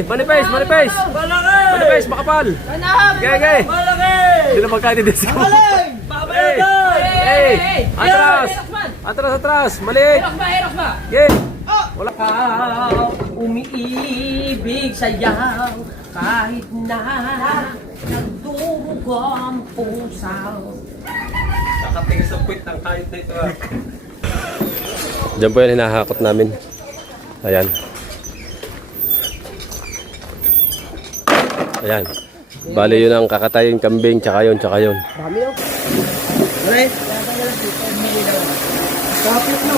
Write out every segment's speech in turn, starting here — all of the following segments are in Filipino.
Manipis! Manipis! Manipis! Makapal! Gay! Hindi na magkaintindihan si Kamo. Atras! Atras! Maliit! Gay! Wala. Umiibig sayaw kahit na nagdurugo ang pusa. Nakatigas ang puwit ng kahit na ito. Diyan po yan hinahakot namin. Ayan. Ayan. Bali yun ang kakatayong kambing, tsaka yun. Dami yun. Right? Kapit no.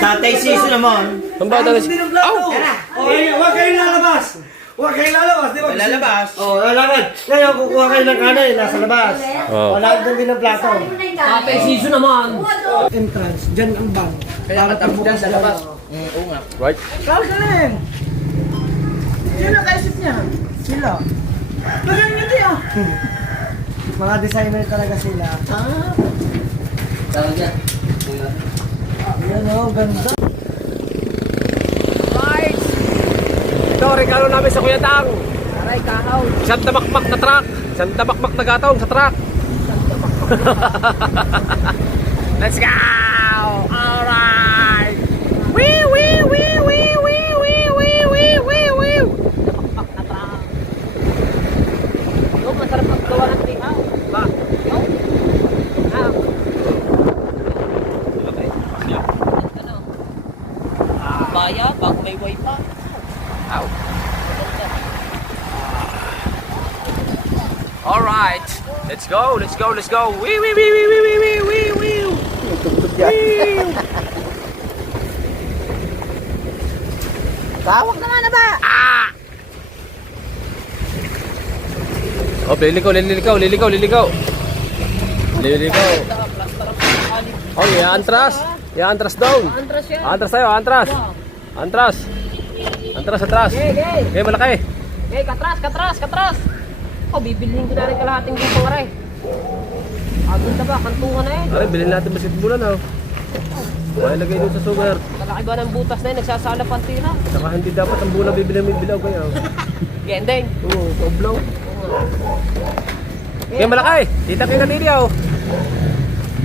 Tatay Siso naman. Ang bata na Huwag kayong lalabas. Huwag kayong lalabas. Di ba? Lalabas. Oo, lalabas. Ngayon, kukuha kayo ng kanin. Nasa labas. Wala doon din ang plato. Tatay Siso naman. Entrance. Diyan ang bang. Kaya matapos dyan sa labas. Oo nga. Right? Kagaling. Sino kaisip niya? Sila. Magaling nyo diya. Mga designer talaga sila. Talaga. Yan o, ganda. Right! Ito, regalo namin sa Kuya Tang. Aray, kahaw. Isang tamakmak na truck. Isang tamakmak na gatong sa truck. Let's go! Alright! Wee! Tapak na truck. Yung masarap maggawa ng tihaw. Ba? Yung? Ano? Baya, bago may wifi. Ow. Alright! Let's go! Wee! Tawag naman na ba? Oh, lilikaw. Oh, antras down. Antras yan. Antras tayo, antras. Atras. Gay. Okay, malaki. Gay, katras. Oh, bibilihin ko na rin kalahating lupang aray. Agad na ba? Kantungan na eh. Aray, bilhin natin basketballan ha. Ay, lagay doon sa sugar. Malaki ba ng butas na yun? Nagsasala pantira. Saka hindi dapat ang bulang bibili mo bilaw kayo. Gendeng. Oo, sa oblaw. Okay, malaki. Tita kayo kanili oh.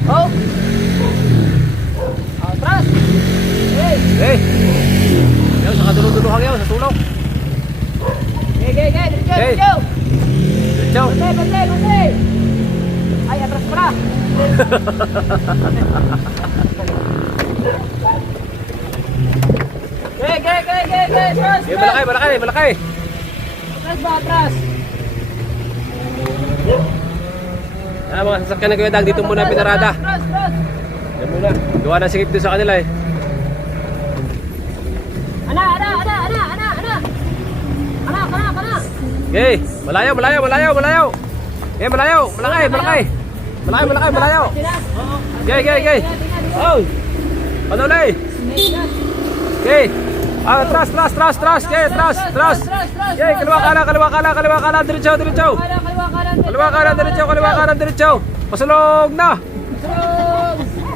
Oh! Atras! Hey! Okay. Yan, saka dulo-dulohang yan, sa sulok. Gay! Hey. Diretso! Ciao. Bantay! Ay, atras pala! Gay! Atras! Okay, malaki. Atras ba? Atras! Mga sasakyan na Kuya Tang, dito muna pinarada. Atras! Yan muna. Gawa ng sikip doon sa kanila eh. Ana! Okay, malayo. Okay, malayo. Malaki. Okay. Oh. Panulay. Okay. Atras. Okay, atras. Okay, kaliwa kanan. Diretso. Kaliwa kanan, diretso. Pasulog na.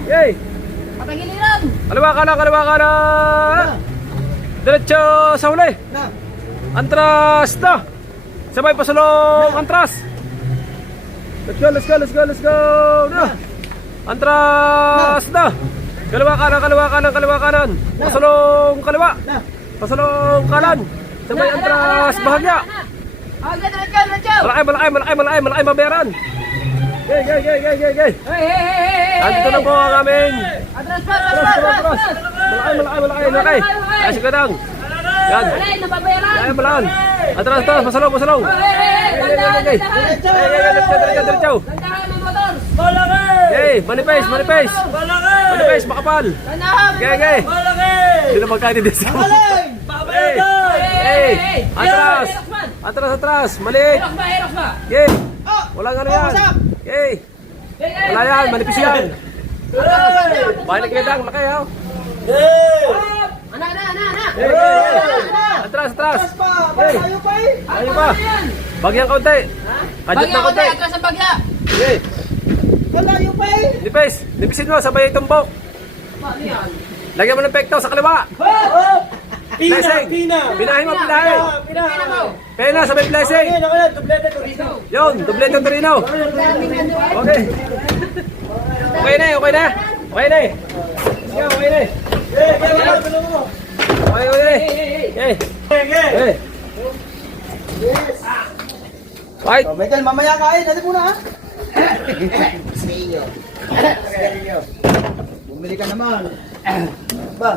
Okay. Patagiliran! Kaliwa kanan. Diretso sa huli. Antras na. Sabay pasulong antras. Let's go. Na. Antras na. Kaliwa kanan. Pasulong kaliwa. Pasulong kanan. Sabay antras bahagya. Malaki maberan. Gay. Andito na po ang aming. Atras! Malaki. Ay, sige lang. Yan. Alay, nababayaran! Yan, malaan. Atras, pasalong. Diretso. Gandahan ng motor! Gay, manipis. Manipis, makapal. Gandahan! Gay. Hindi na magkaintindihan si Kamo. Atras. Maliit. Herok ba? Gay. Walang ano yan. Gay. Wala yan, manipis yan. Bahay na Kuya Tang, laki ha. Ana! Atras. Ayaw pa. Bagyang kaunti. Kadyot na kaunti. Atras ang bagya! Gay. Malayo pa eh. Nipisin mo, sabay tumbok. Paano yan? Lagyan mo ng pekto sa kaliwa. Pina, Blessing. pina. Pinahin mo, pinahin. Pina. Pena sa may blessing. Ayun, ako yan, dublete ko rito. Yun, doblete ng Torino. Okay. Okay na, okay na. Okay na. Sige, okay na. Gulo mo. Okay, okay. Okay. Okay. Right. Michael, mamaya kain. Dali muna ha. Seryo. Bumili ka naman. Ba?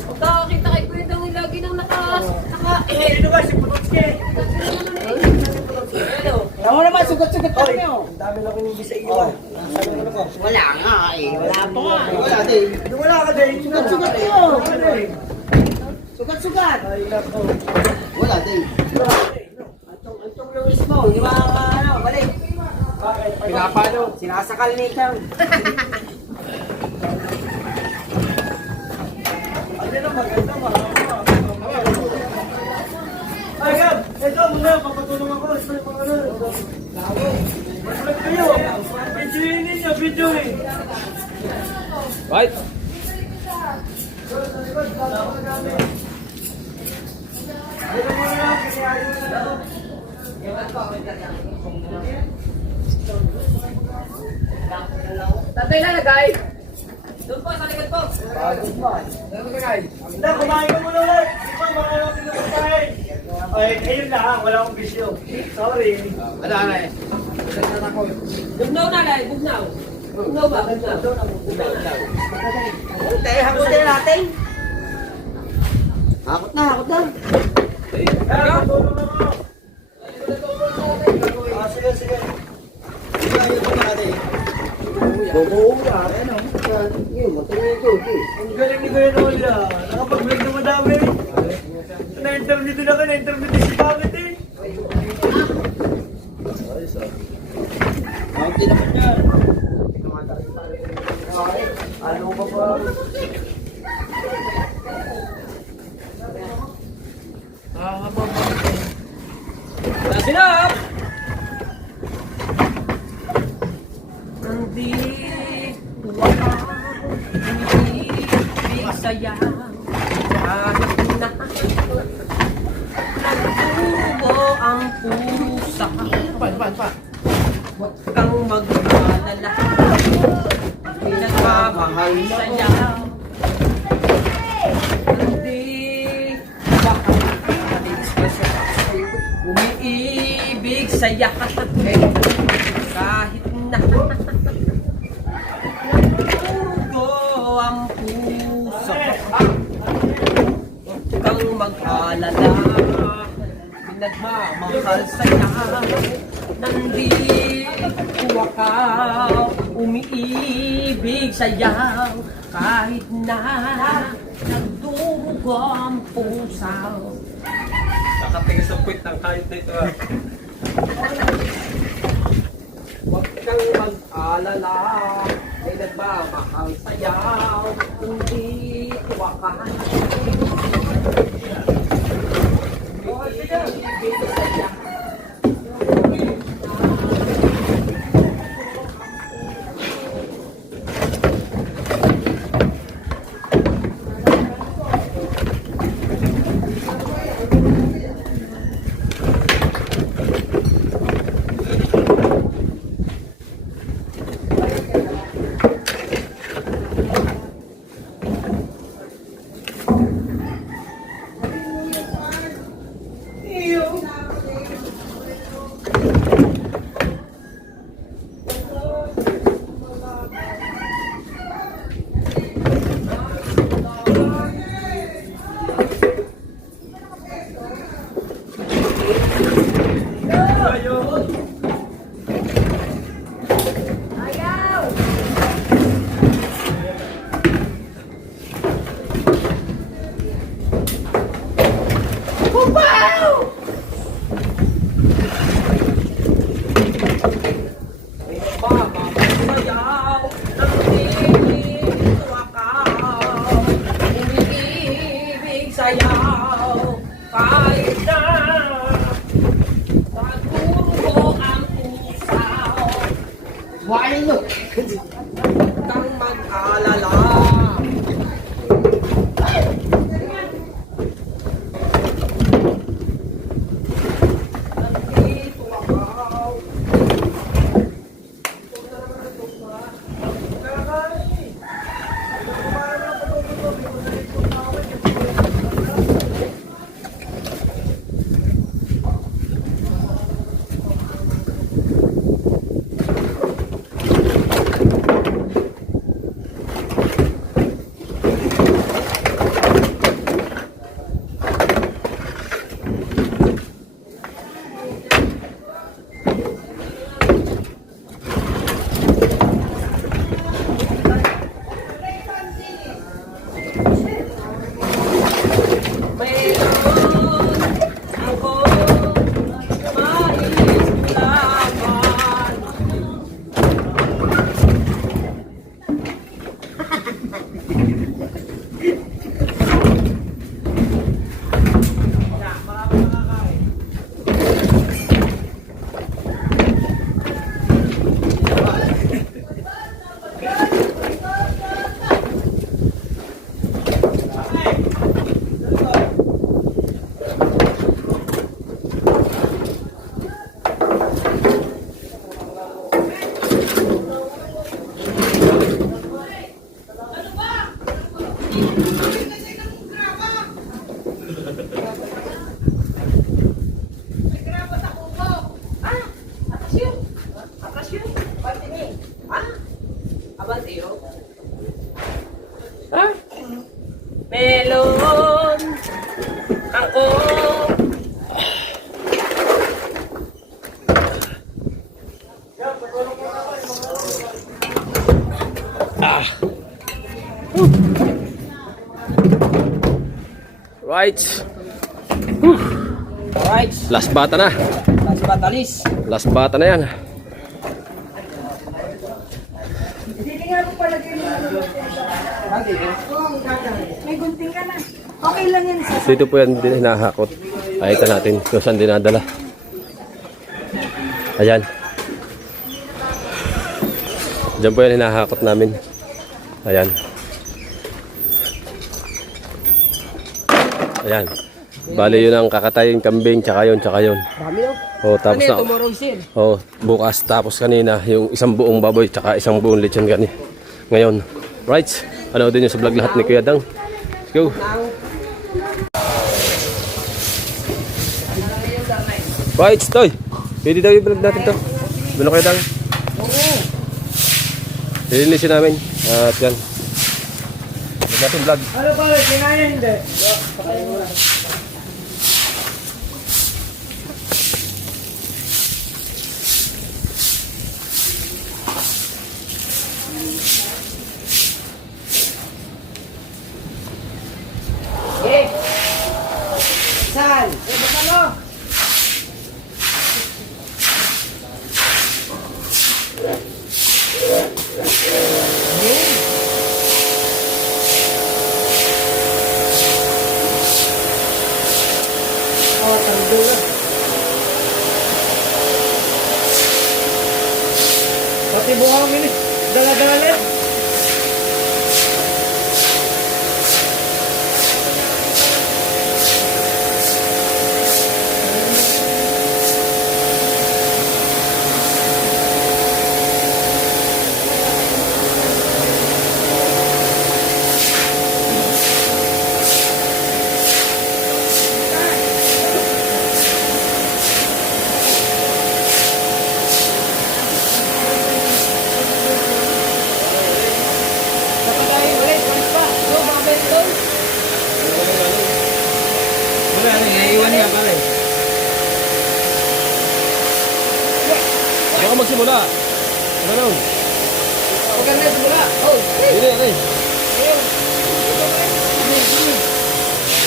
Pagkakakita kay Kuya daw lagi nang naka... Sino ba si Pututski? Ako naman, sugat-sugat ka niyo. Ang dami na kinindi sa iyo. Wala nga eh. Wala pa nga. Wala din. Wala ka din. Sugat-sugat kayo. Sugat-sugat. Ay, nako. Wala din. Antong Luis mo. Di ba ano? Balik. Bakit? Pinapalo. Sinasakal ni Ikaw. Ano na maganda, Ay, Gab! Ito, muna, papatulong ako. Ito yung mga ano. Masalag kayo. Videoin ninyo, videoin. Right. Dito muna lang, kasi ayaw na ako. Tatay na lagay. Doon po, sa likod po. Hindi, kumain ka muna ulit. Di ba, marami na pagkain. Ay, ayun lang, wala akong bisyo. Sorry. Bugnaw na lagay, bugnaw. Bugnaw ba? Bugnaw. Tayo, hakot tayo natin. Hakot na, hakot na. Kaya, patulong ako. Sige, sige. Bubuo ka. Ano? Yun, matuloy ito. Ang galing ni Kuya Nola. Nakapag-vlog na madami. Na-interview din ako, na-interview din si Pangit eh. Okay naman yan. Ano ba ba? Sinap! Hindi wala, hindi saya, kahit na nagtubo ang pusa. Huwag kang mag-alala, pinagmamahal saya. Hindi baka umiibig saya, kahit na nagtubo ang pusa. Huwag kang mag-alala, pinagmamahal saya. Nandito ka, umiibig sayaw, kahit na nagdugo ang pusa. Nakatingin sa puwit ng kahit na ito. Huwag kang mag-alala, ay nagmamahal sayaw, nandito ka. Umiibig sayaw. Sayaw, kahit na nagdurugo ang pusaw. Why no? Huwag kang mag-alala, Melon. Ako. Right. Alright. Last bata na. Last batalis. Last bata na yan. May gunting ka na. Okay lang yan. Dito po yan din hinahakot. Ayita natin kung saan dinadala. Ayan. Diyan po yan hinahakot namin. Ayan. Ayan. Bali yun ang kakatayin kambing, tsaka yun, tsaka yun. Dami oh. O, tapos na. Tomorrow sale. O, bukas. Tapos kanina, yung isang buong baboy, tsaka isang buong lechon gani. Ngayon. Right. Ano din yung sa vlog lahat ni Kuya Dang. Let's go. Right, Toy. Pwede daw yung vlog natin to. Ano Kuya Dang? Lilinisin namin. At yan. Vlog natin vlog. Ano pare, kinaya hindi? Eh. Saan? Eh, baka no? Pati buhang ini, dala-dala. Wala na, naiiwan nga pala eh. Baka magsimula. Ano? Huwag ka na simula. Oh. Hindi, hindi.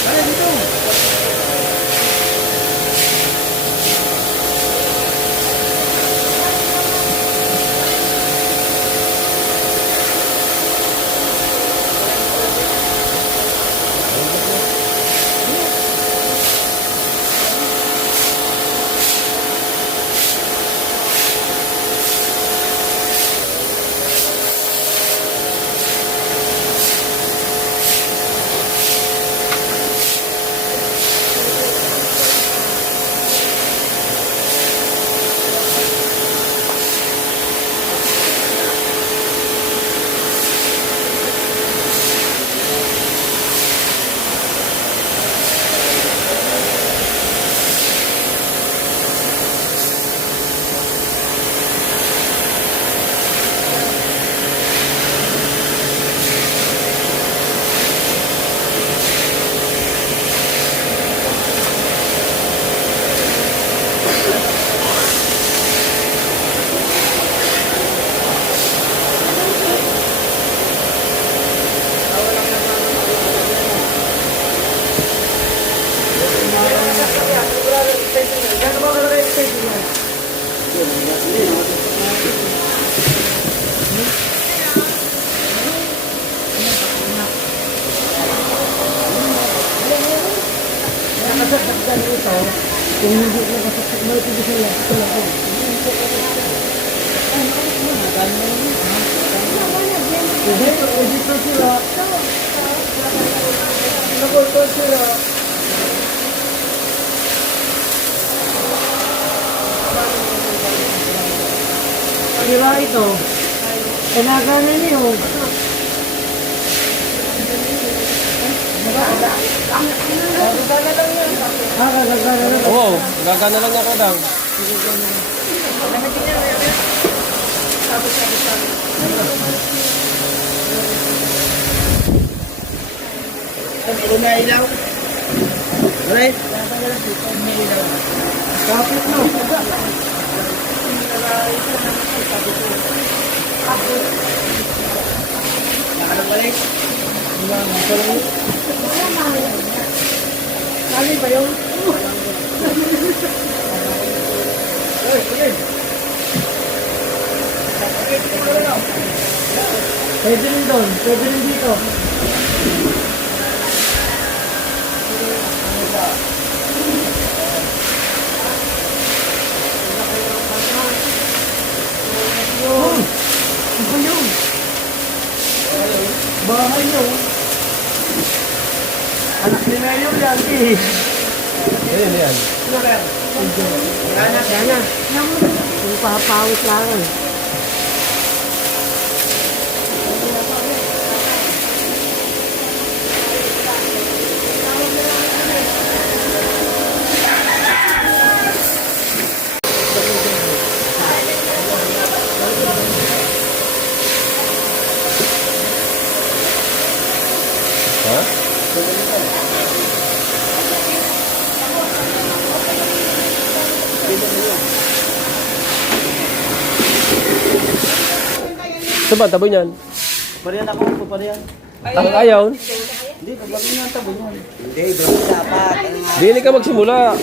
Ano dito? Di ba ito? Pinaganan niyo. Gagana lang. Oo, gagana lang niya Kuya Dang. Meron na ilaw. Alright. Kapit no. Nakalang balik. Kali ba yun? Pwede rin doon. Pwede rin dito. Yun. Ano yun? Bahay yun. Anak ni Mayor yan eh. Ayan, yan. Yana. Yung papawit lang eh. Ha? Saan ba? Tabo niyan? Pariyan ako, pariyan. Ang ayaw? Hindi, paglagay nga ang tabo niyan. Hindi, doon dapat. Bili ka magsimula.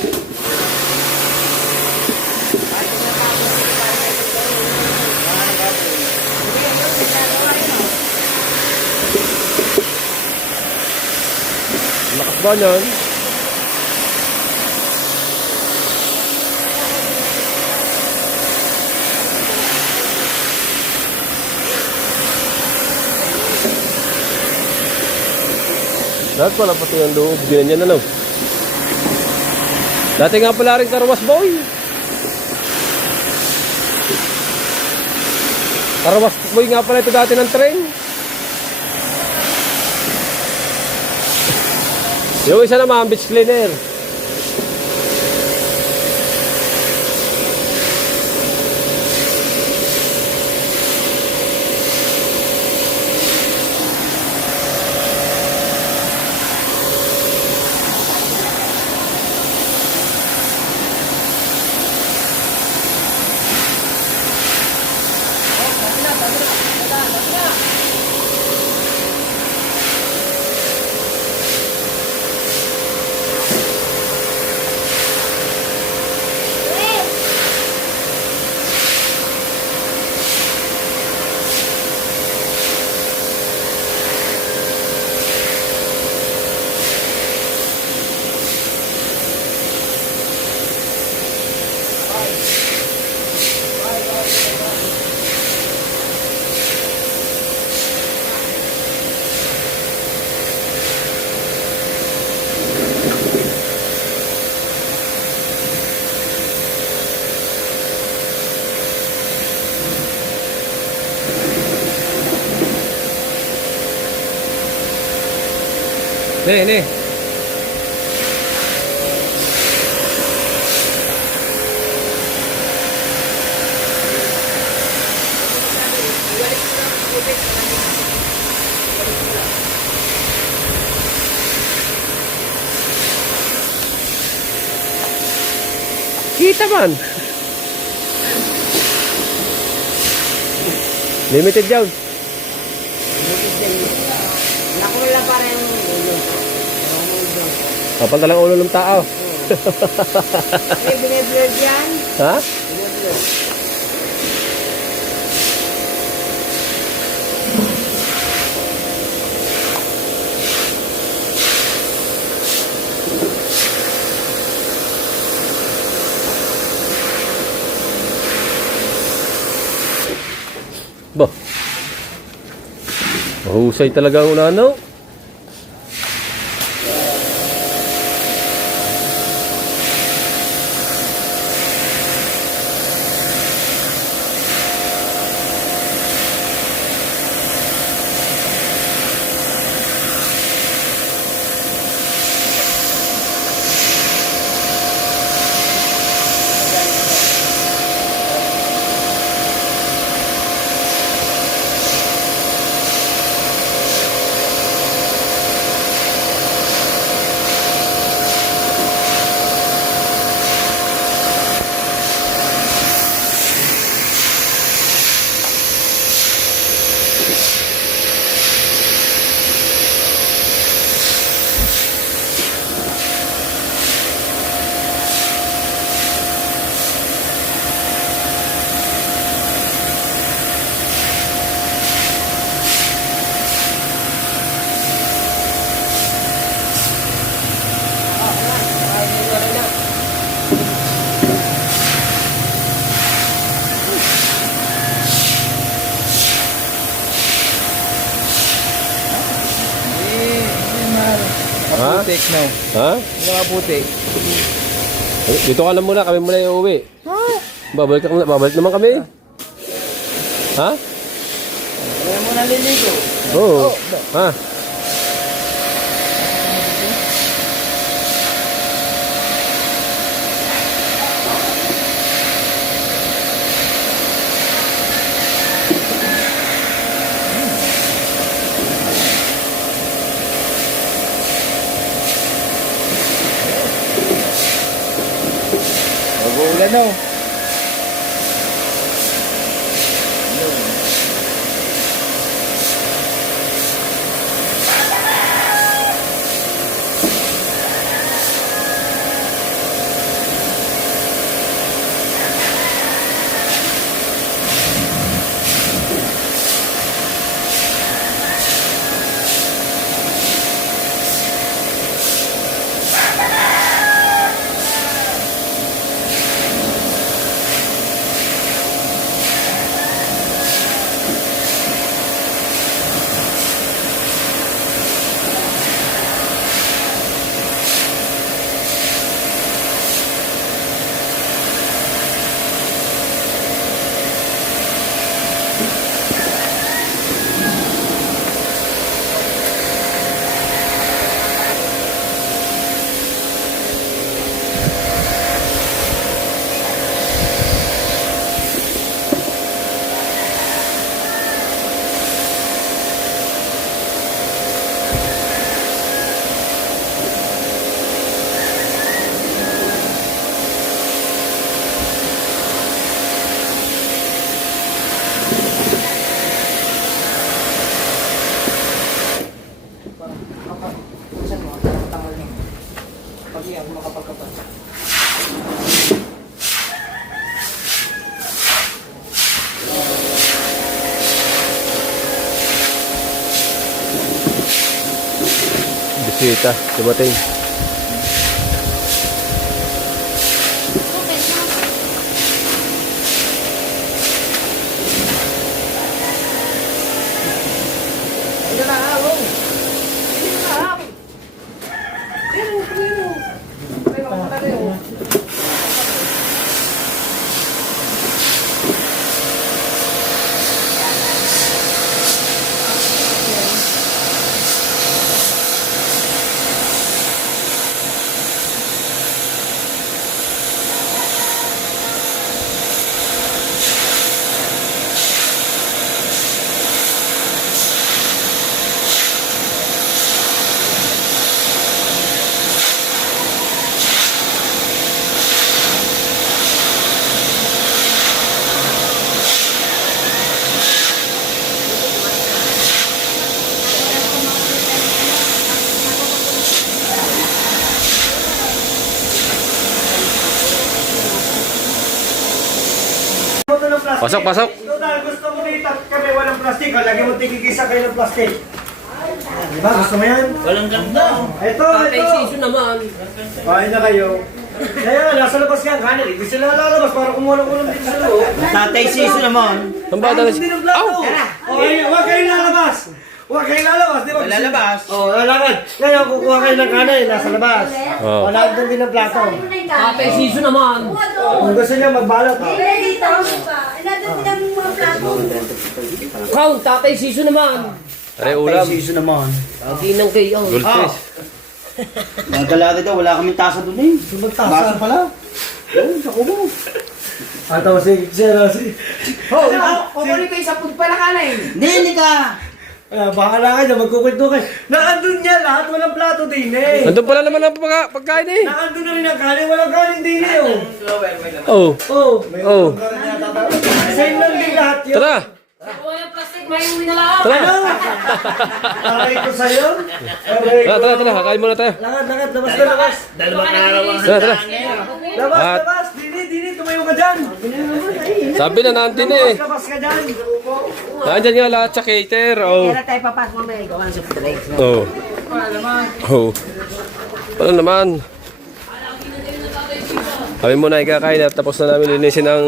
Lakas ba niyan? Lahat pala pati ang loob. Ganyan ano. Dati nga pala rin Karawas Boy. Karawas Boy nga pala ito dati ng train. Yung isa naman, beach cleaner. Nih. Kita man. Limited daw. Nakula pa rin yung ulo. Kapal talang ulo ng tao. May biniblurred yan? Ha? Biniblurred. Mahusay talaga ang unano. Ha? Putik na. Ha? Hindi mga putik. Dito ka na muna, kami muna iuwi. Babalik naman kami. Ha? Kaya mo naliligo. Oo. Ha? Mag-uulan na. Bisita, dumating. Pasok, pasok. Ito dahil gusto mo dito kami walang plastic. Lagi mo tigigisa kayo ng plastic. Di ba? Gusto mo yan? Walang ganda. Ito, ito. naman. Kain na kayo. Kaya nga, nasa labas ka ang kanin. Hindi sila lalabas para kumuha ng ulam dito sa loob. Tatay Siso naman. Ang bata na Hindi ng plato. Huwag kayong lalabas. Huwag kayo lalabas, di ba? Lalabas. Lalakad. Ngayon, kukuha kayo ng kanin, nasa labas. Oh. Wala doon din ang plato. Tatay Siso naman. Kung gusto niya magbalot, ha? Dito. Nandun din ang mga plato. Count, Tatay Siso naman. Are ulam. Siso naman. Lagi ng kayo. Goldfish. Nagdala dito, wala kaming tasa doon eh. Sumagtasa. Baso pala. Oo, sa kubo. Ataw si Oh, kukunin ko yung sapod pala kanin. Hindi ka. bahala ka dyan, magkukwento kayo. Naandun niya lahat, walang plato din eh. Nandun pala naman ang pagkain eh. Naandun na rin ang kanin, walang kanin din eh. Oh. Oh. Oh. Same lang din lahat yun. Tara. Kuha yung plastic, may uwi na lang. Tara. Aray ko sa'yo. Tara. Kakain muna tayo. Lakad, labas na, labas. Tara. Labas. Dini, tumayo ka dyan. Sabi na natin eh. Labas ka dyan. Nandyan nga lahat sa cater. Oh. Kaya tayo papasok mamaya, gawa ng soft drinks. Oh. Oh. Wala naman. Kami muna ikakain at tapos na namin linisin ang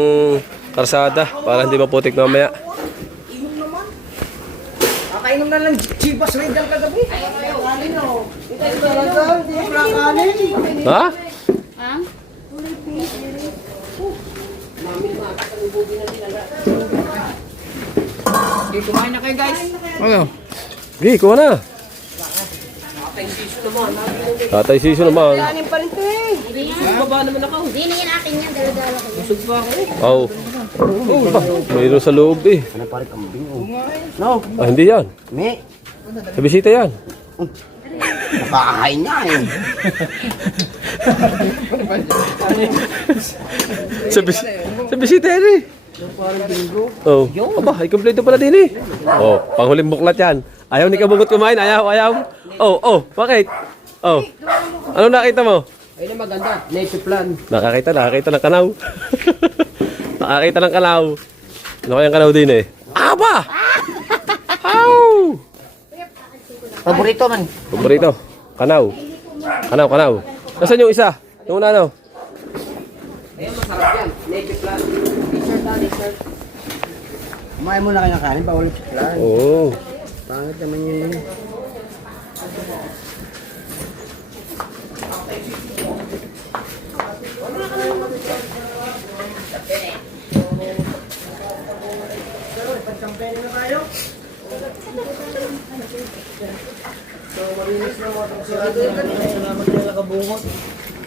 karsada para hindi maputik mamaya. Kakainom na lang chibas rin dyan kagabi. Ha? Okay, kumain na kayo guys. Ano? Sige, kuha na. Tatay Siso naman. Kanin pa rin to eh. Baba naman ako. Hindi na yan akin yan. Dala-dala ko. Busog pa ako eh. Oh. Ba, mayroon sa loob eh. Ano pare kambing oh. No, Ah, hindi yan. me. Sa bisita yan. Nakakahain niya eh. Sa bisita yan eh. Oh. Aba, ay kompleto pala din eh. Oh, panghuling buklat yan. Ayaw ni Kabungot kumain. Ayaw. Oh, bakit? Oh. Ano nakita mo? Ayun na maganda. Nature plan. Nakakita ng kanaw. Nakakita ng kanaw. Ano kayang kanaw din eh? Aba! Ow! Paborito man. Paborito. Kanaw. Nasaan yung isa? Yung una ano? Ayun, masarap yan. Nature plan. T-shirt na, t-shirt. Kumain muna kayo ng kanin, bawal yung chiklan. Oo. Pangit naman yun.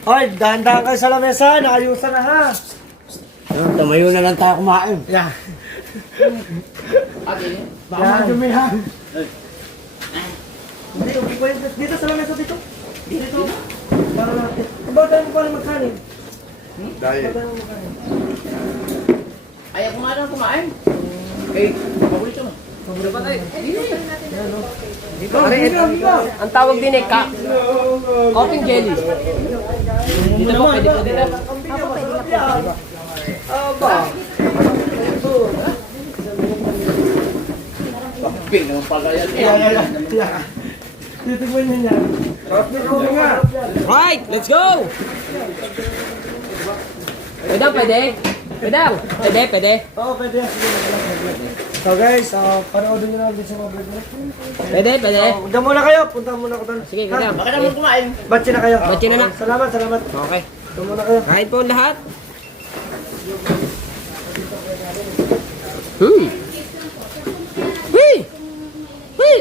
Hoy, dahan-dahan kayo sa lamesa. Nakayusan na ha. Tumayo na lang tayo kumain. Yeah. Baka dumihan. Hindi, okay pa yun. Dito sa lamesa dito. Dito. Para natin. Ba't tayo mo pala magkanin? Dahil. Ayaw kumain. Eh, paborito mo. Paborito ba tayo? Ang tawag din eh, coffee jelly. Dito po, pwede po dito. Ping naman pala yan. Titigman niya niya. Titigman nga. Right, let's go! Pwede? Pwede. Oo, pwede yan. Sige, naglag. So guys, panoodin nyo lang din sa mga vlog na. Pwede. Diyan muna kayo. Punta muna ko doon. Sige, kaya. Baka naman kumain. Batsi na kayo. Batsi na lang. Salamat. Okay. Diyan muna kayo. Kain po ang lahat.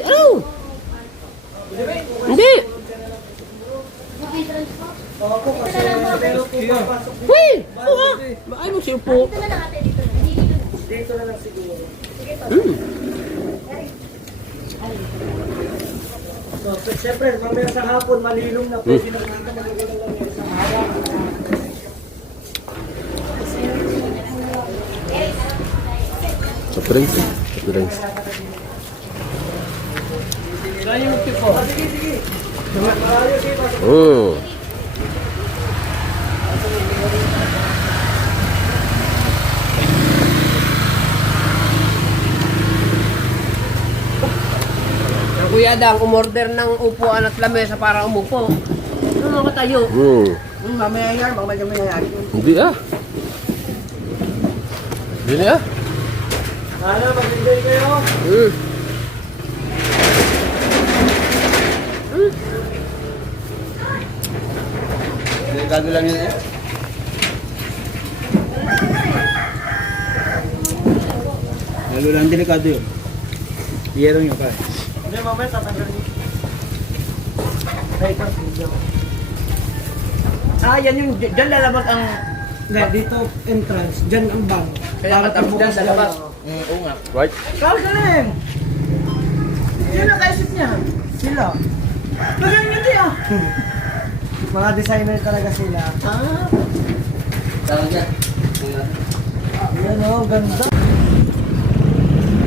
Ano? Hindi. Bakit mo siya po? Dito na lang siguro. So, siyempre, mamaya sa hapon, malilong na pwede na mga malilong lang sa araw. Soft drinks. Oh. Ang kuya Dang, umorder ng upuan at lamesa para umupo. Ano mga tayo? Mamaya yan, mamaya yan. Hindi ah. Ano, mag-enjoy kayo? Gago lang yun eh. Gago lang, delikado yun. Biyero nyo pa. Hindi, mamaya tatanggalin niyo. Ay, ito. Yan yung, dyan lalabas ang... Hindi, dito entrance. Diyan ang bank. Kaya katapos dyan lalabas. Oo nga. Right? Kagaling! Sino nakaisip niya? Sila. Magaling nyo diya. Mga designer talaga sila. Talaga. Yan o, ganda.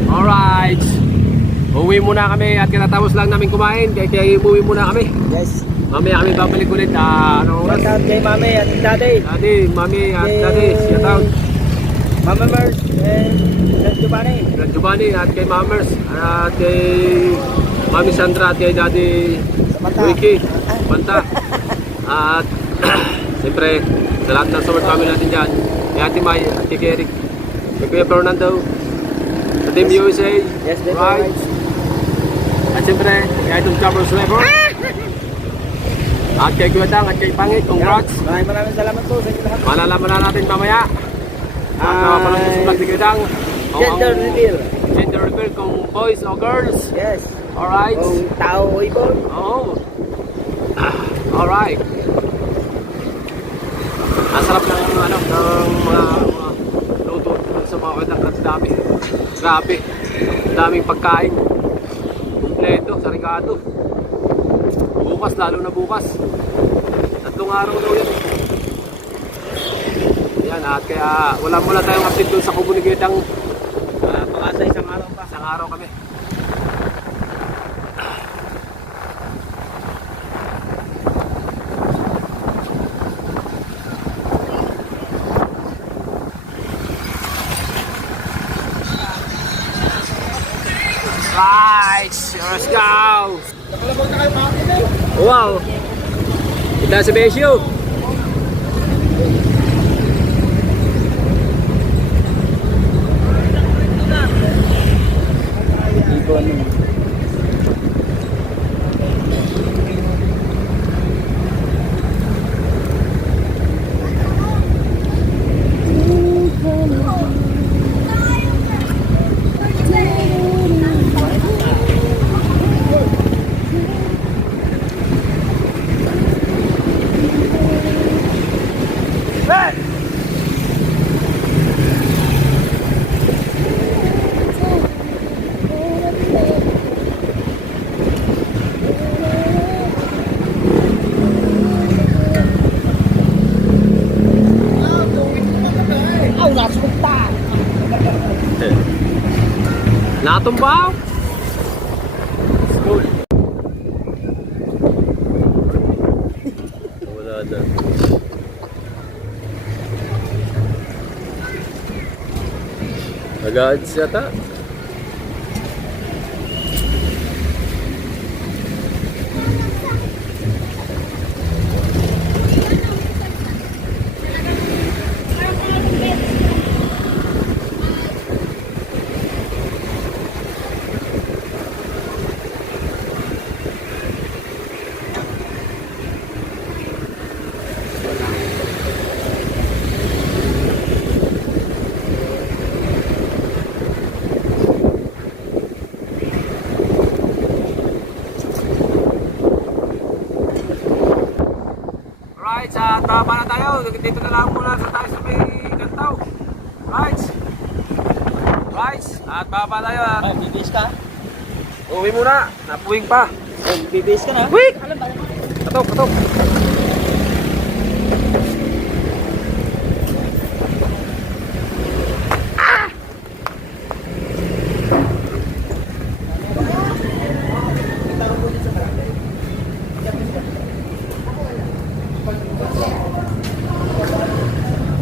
Alright. Uwi muna kami at kinatapos lang namin kumain. Kaya uwi muna kami. Yes. Mamaya kami babalik ulit. Anong oras? Shout out kay Mami at Daddy. Daddy, Mami at Daddy. Shout out. Mama Mers and Dad Giovanni. Kay Giovanni at kay Mamers. At kay Mami Sandra at kay Daddy Wiki. Panta. At siyempre sa lahat ng support family natin dyan. Kay Ate May at kay Eric. Kay Kuya Fernando. Sa Team USA. Yes, that's Right. At siyempre kay Idol Choppers Level. At kay Kuya Dang at kay Pangit. Congrats. Maraming salamat po sa inyo lahat. Malalaman na natin mamaya. At nakapanood sa vlog ni Kuya Dang. Kung Gender ang reveal. Gender reveal kung boys o girls. Yes. Alright. Kung tao o ibon. Oo. Alright. Ang sarap ng ano, ng mga luto sa mga kadang at dami. Grabe. Daming pagkain. Kompleto, sarigado. Bukas, lalo na bukas. 3 araw daw yan. Yan, at kaya wala tayong update dun sa komunikitang baka sa isang araw pa. Isang araw kami. Right, let's go! Wow! Kita sa Besyo! Natumbaw? School. Wala na. Agad siya ta. Right, sa tama na tayo. Dito na lang muna sa tayo sa may Kantaw. Right. Right. At baba tayo. Bibis ka? Uwi muna. Napuwing pa. Bibis ka na? Quick! Katok, katok.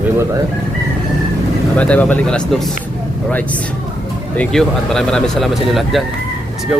Uwi muna tayo. Mamaya tayo babalik alas 2. Alright. Thank you at maraming salamat sa inyo lahat dyan. Let's go.